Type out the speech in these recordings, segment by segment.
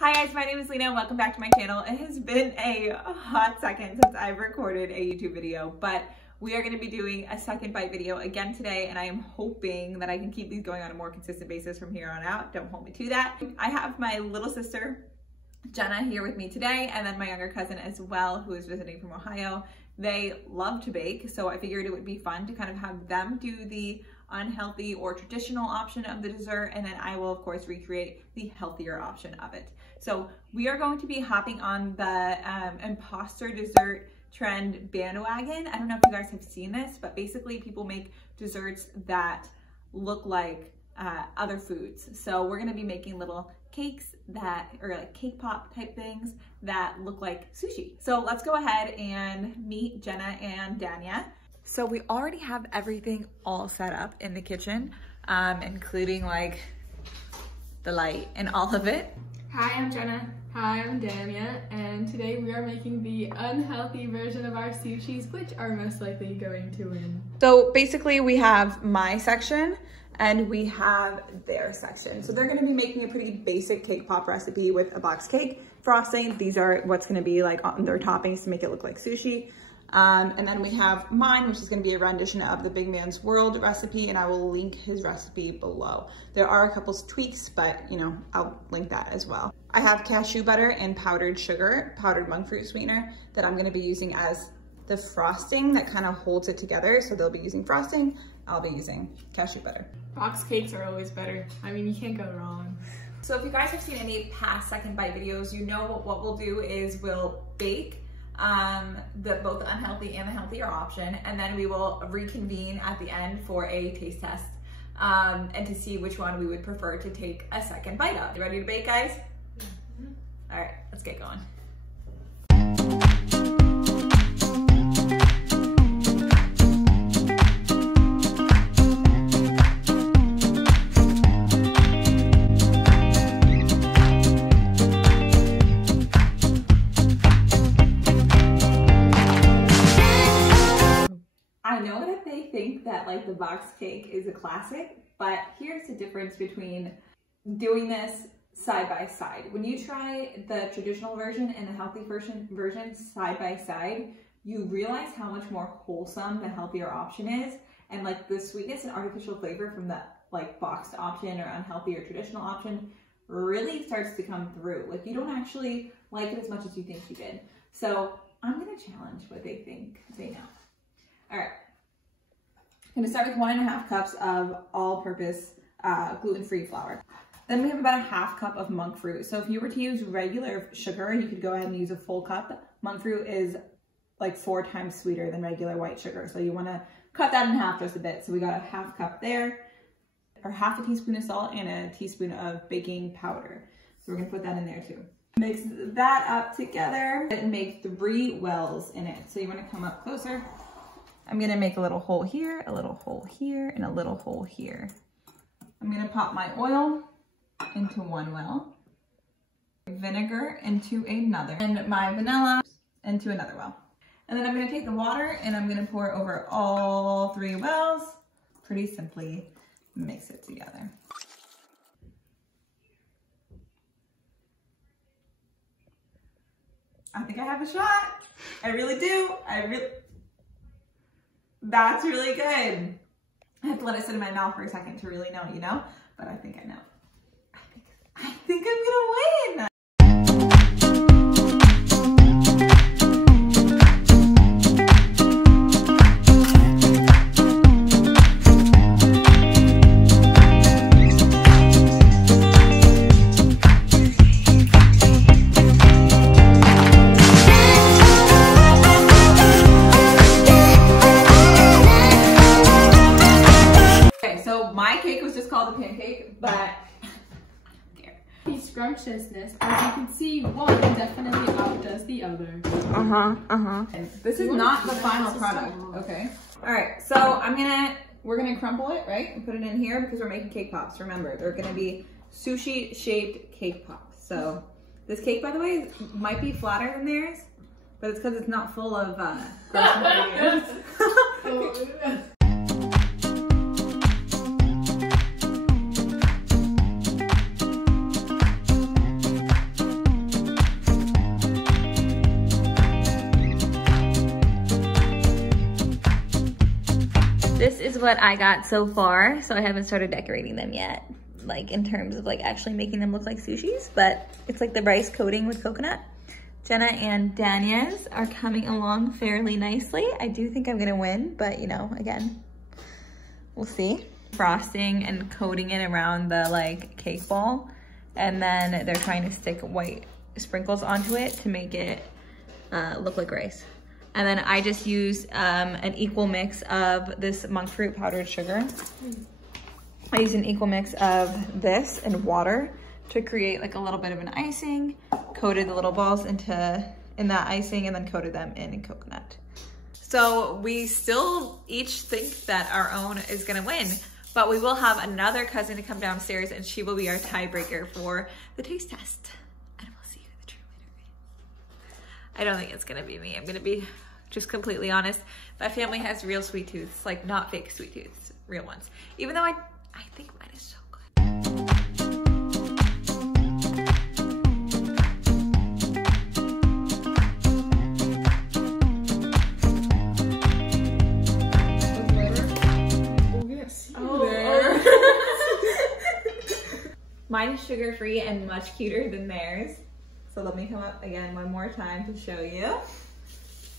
Hi guys, my name is Lena and welcome back to my channel. It has been a hot second since I've recorded a YouTube video, but we are going to be doing a second bite video again today, and I am hoping that I can keep these going on a more consistent basis from here on out. Don't hold me to that. I have my little sister, Jenna, here with me today, and then my younger cousin as well, who is visiting from Ohio. They love to bake, so I figured it would be fun to kind of have them do the unhealthy or traditional option of the dessert, and then I will of course recreate the healthier option of it. So we are going to be hopping on the imposter dessert trend bandwagon. I don't know if you guys have seen this, but basically people make desserts that look like other foods. So we're gonna be making little cakes that, or like cake pop type things that look like sushi. So let's go ahead and meet Jenna and Danya. So we already have everything all set up in the kitchen, including like the light and all of it. Hi, I'm Jenna. Hi, I'm Danya, and today we are making the unhealthy version of our sushis, which are most likely going to win. So basically we have my section and we have their section. So they're gonna be making a pretty basic cake pop recipe with a box cake frosting. These are what's gonna be like on their toppings to make it look like sushi. And then we have mine, which is going to be a rendition of the Big Man's World recipe, and I will link his recipe below. There are a couple tweaks, but you know, I'll link that as well. I have cashew butter and powdered sugar, powdered monk fruit sweetener, that I'm going to be using as the frosting that kind of holds it together. So they'll be using frosting, I'll be using cashew butter. Box cakes are always better. I mean, you can't go wrong. So if you guys have seen any past second bite videos, you know what we'll do is we'll bake both the unhealthy and the healthier option, and then we will reconvene at the end for a taste test and to see which one we would prefer to take a second bite of. You ready to bake, guys? Mm-hmm. All right, let's get going. That like the box cake is a classic, but here's the difference between doing this side by side. When you try the traditional version and the healthy version side by side, you realize how much more wholesome the healthier option is, and like the sweetness and artificial flavor from the like boxed option or unhealthy or traditional option really starts to come through. Like you don't actually like it as much as you think you did. So I'm gonna challenge what they think they know. All right. I'm gonna start with 1.5 cups of all-purpose gluten-free flour. Then we have about a 1/2 cup of monk fruit. So if you were to use regular sugar, you could go ahead and use a full cup. Monk fruit is like 4 times sweeter than regular white sugar. So you wanna cut that in half just a bit. So we got a 1/2 cup there, or 1/2 teaspoon of salt and a teaspoon of baking powder. So we're gonna put that in there too. Mix that up together and make 3 wells in it. So you wanna come up closer. I'm gonna make a little hole here, a little hole here, and a little hole here. I'm gonna pop my oil into 1 well, vinegar into another, and my vanilla into another well. And then I'm gonna take the water and I'm gonna pour it over all 3 wells. Pretty simply mix it together. I think I have a shot. I really do. That's really good. I have to let it sit in my mouth for a second to really know, you know? But I think I know. I think I'm gonna win. Called a pancake, but the scrumptiousness, as you can see, one definitely outdoes the other. This is not the final product. Okay. All right. So we're gonna crumple it, right, and put it in here because we're making cake pops. Remember, they're gonna be sushi shaped cake pops. So this cake, by the way, might be flatter than theirs, but it's because it's not full of gross ingredients. what I got so far. So I haven't started decorating them yet, like in terms of like actually making them look like sushis, but it's like the rice coating with coconut. Jenna and Dania's are coming along fairly nicely. I do think I'm gonna win, but you know, again, we'll see. Frosting and coating it around the like cake ball. And then they're trying to stick white sprinkles onto it to make it look like rice. And then I just used an equal mix of this monk fruit powdered sugar. I used an equal mix of this and water to create like a little bit of an icing. Coated the little balls in that icing and then coated them in coconut. So we still each think that our own is gonna win, but we will have another cousin to come downstairs and she will be our tiebreaker for the taste test. And we'll see who the true winner is. I don't think it's gonna be me. I'm gonna be just completely honest. My family has real sweet tooths, like not fake sweet tooths, real ones. Even though I think mine is so good. Mine is sugar-free and much cuter than theirs. So let me come up again one more time to show you.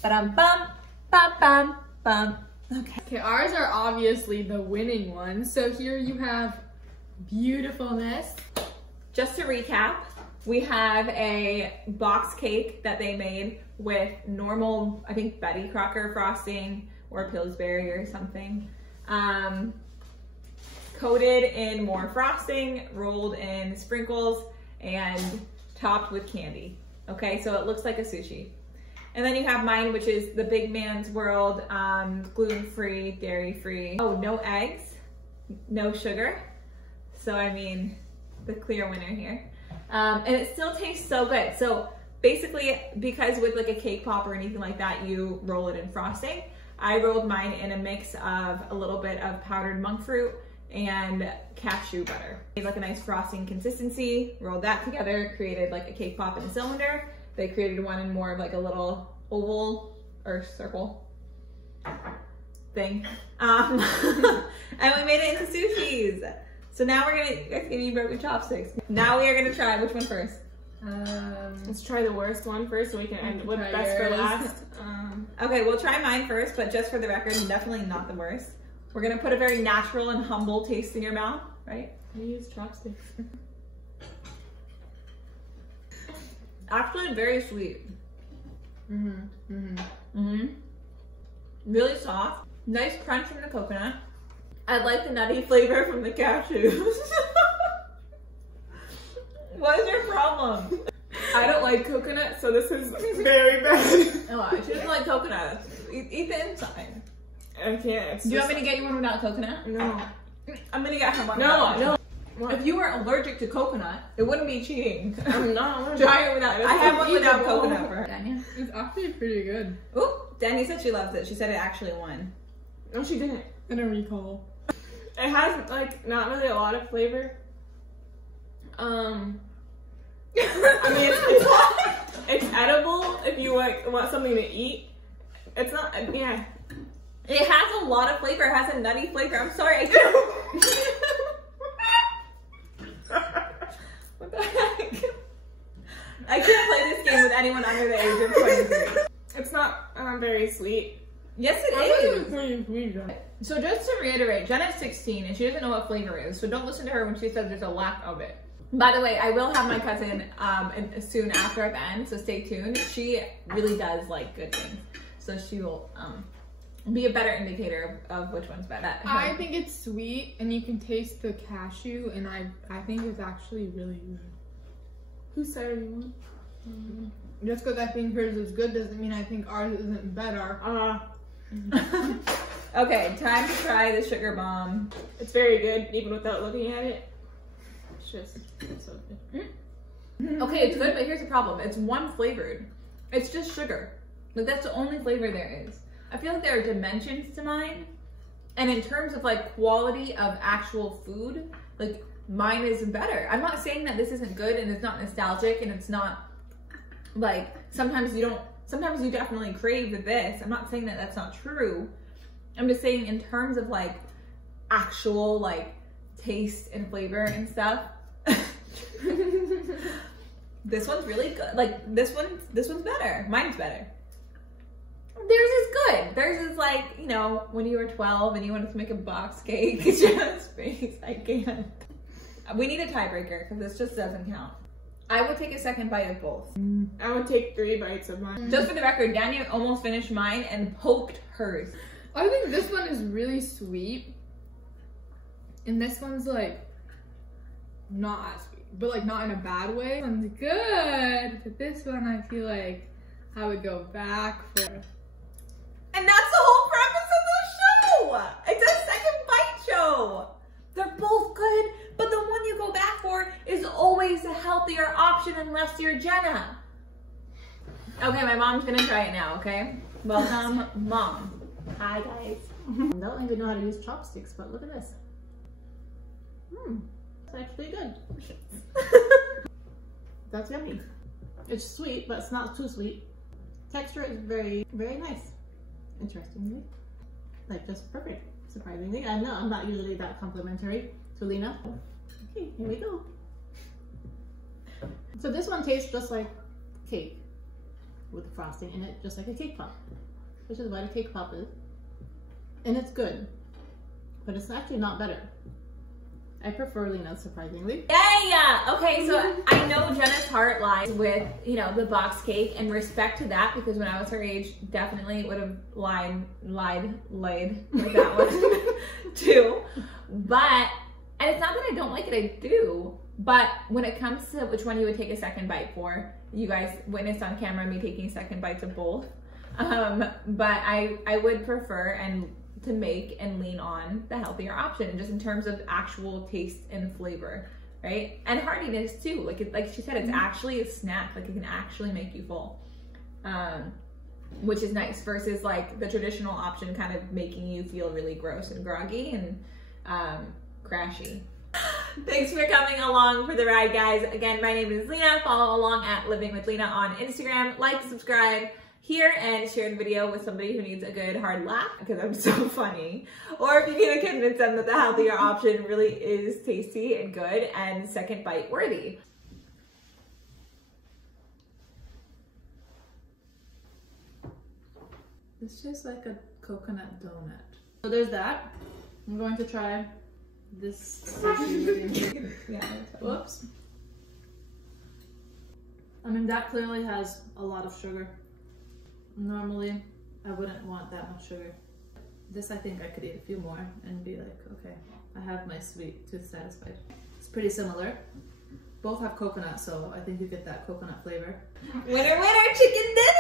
Ba-dum bum, bum bum bum. Okay, ours are obviously the winning ones. So here you have beautifulness. Just to recap, we have a box cake that they made with normal, I think Betty Crocker frosting or Pillsbury or something. Coated in more frosting, rolled in sprinkles, and topped with candy. Okay, so it looks like a sushi. And then you have mine, which is the big man's world, gluten-free, dairy-free. Oh, no eggs, no sugar. So I mean, the clear winner here. And it still tastes so good. So basically, because with like a cake pop or anything like that, you roll it in frosting. I rolled mine in a mix of a little bit of powdered monk fruit and cashew butter. Made like a nice frosting consistency, rolled that together, created like a cake pop in a cylinder. They created one in more of like a little oval or circle thing. And we made it into sushis. So now we're gonna give you broken chopsticks. Now we are gonna try, which one first? Let's try the worst one first so we can end with best for last. Okay, we'll try mine first, but just for the record, definitely not the worst. We're gonna put a very natural and humble taste in your mouth, right? We use chopsticks. Actually, very sweet. Really soft. Nice crunch from the coconut. I like the nutty flavor from the cashews. What is your problem? I don't like coconut, so this is very bad. Oh, she doesn't like coconut. Eat the inside. I can't. Do you want me to get you one without coconut? No. I'm gonna get her one. No. If you were allergic to coconut, it wouldn't be cheating. I'm not allergic. Try it without. I have one without coconut for her. Dania? It's actually pretty good. Ooh, Dani said she loves it. She said it actually won. No, she didn't. I don't recall. It has like not really a lot of flavor. I mean, it's edible if you like want something to eat. It's not. Yeah. It has a lot of flavor. It has a nutty flavor. I'm sorry. I can't. What the heck? I can't play this game with anyone under the age of 23. It's not very sweet. Yes, it It's is. pretty sweet. So just to reiterate, Jenna's 16 and she doesn't know what flavor is. So don't listen to her when she says there's a lack of it. By the way, I will have my cousin soon after at the end, so stay tuned. She really does like good things. So she will be a better indicator of which one's better. I think it's sweet and you can taste the cashew and I think it's actually really good. Who said anyone? Just because I think hers is good doesn't mean I think ours isn't better. Okay, time to try the sugar bomb. It's very good, even without looking at it. It's just so good. Okay, it's good, but here's the problem. It's one flavored. It's just sugar. Like that's the only flavor there is. I feel like there are dimensions to mine. And in terms of like quality of actual food, like mine is better. I'm not saying that this isn't good and it's not nostalgic and it's not like, sometimes you definitely crave this. I'm not saying that that's not true. I'm just saying in terms of like actual like taste and flavor and stuff. This one's really good. Like this one's better. Mine's better. Theirs is good. Theirs is like, you know, when you were 12 and you wanted to make a box cake. Just face, I can't. We need a tiebreaker because this just doesn't count. I would take a second bite of both. I would take 3 bites of mine. Just for the record, Dania almost finished mine and poked hers. I think this one is really sweet. And this one's like not as sweet, but like not in a bad way. This one's good, but this one I feel like I would go back for. And that's the whole premise of the show. It's a second bite show. They're both good, but the one you go back for is always a healthier option unless you're Jenna. Okay, my mom's gonna try it now, okay? Welcome, Mom. Hi, guys. I don't even know how to use chopsticks, but look at this. It's actually good. That's yummy. It's sweet, but it's not too sweet. Texture is very, very nice. Interestingly. Like just perfect, surprisingly. I know I'm not usually that complimentary to Lena. Okay, here we go. So this one tastes just like cake with frosting in it, just like a cake pop, which is what a cake pop is. And it's good, but it's actually not better. I prefer Lena's, surprisingly. Yeah. Okay, so I know Jenna's heart lies with, you know, the box cake, and respect to that, because when I was her age, definitely would have lied with that one too. But, and it's not that I don't like it, I do. But when it comes to which one you would take a second bite for, you guys witnessed on camera me taking second bites of both. But I would prefer to make and lean on the healthier option, just in terms of actual taste and flavor, right? And heartiness too. Like she said, it's actually a snack. Like it can actually make you full, which is nice versus like the traditional option kind of making you feel really gross and groggy and crashy. Thanks for coming along for the ride, guys. Again, my name is Lena. Follow along at Living with Lena on Instagram. Like, subscribe here, and share the video with somebody who needs a good hard laugh because I'm so funny. Or if you need to convince them that the healthier option really is tasty and good and second bite worthy. It's just like a coconut donut. So there's that. I'm going to try this sushi. Yeah. Whoops. I mean, that clearly has a lot of sugar. Normally, I wouldn't want that much sugar. This, I think I could eat a few more and be like, okay, I have my sweet tooth satisfied. It's pretty similar. Both have coconut, so I think you get that coconut flavor. Winner, winner, chicken dinner!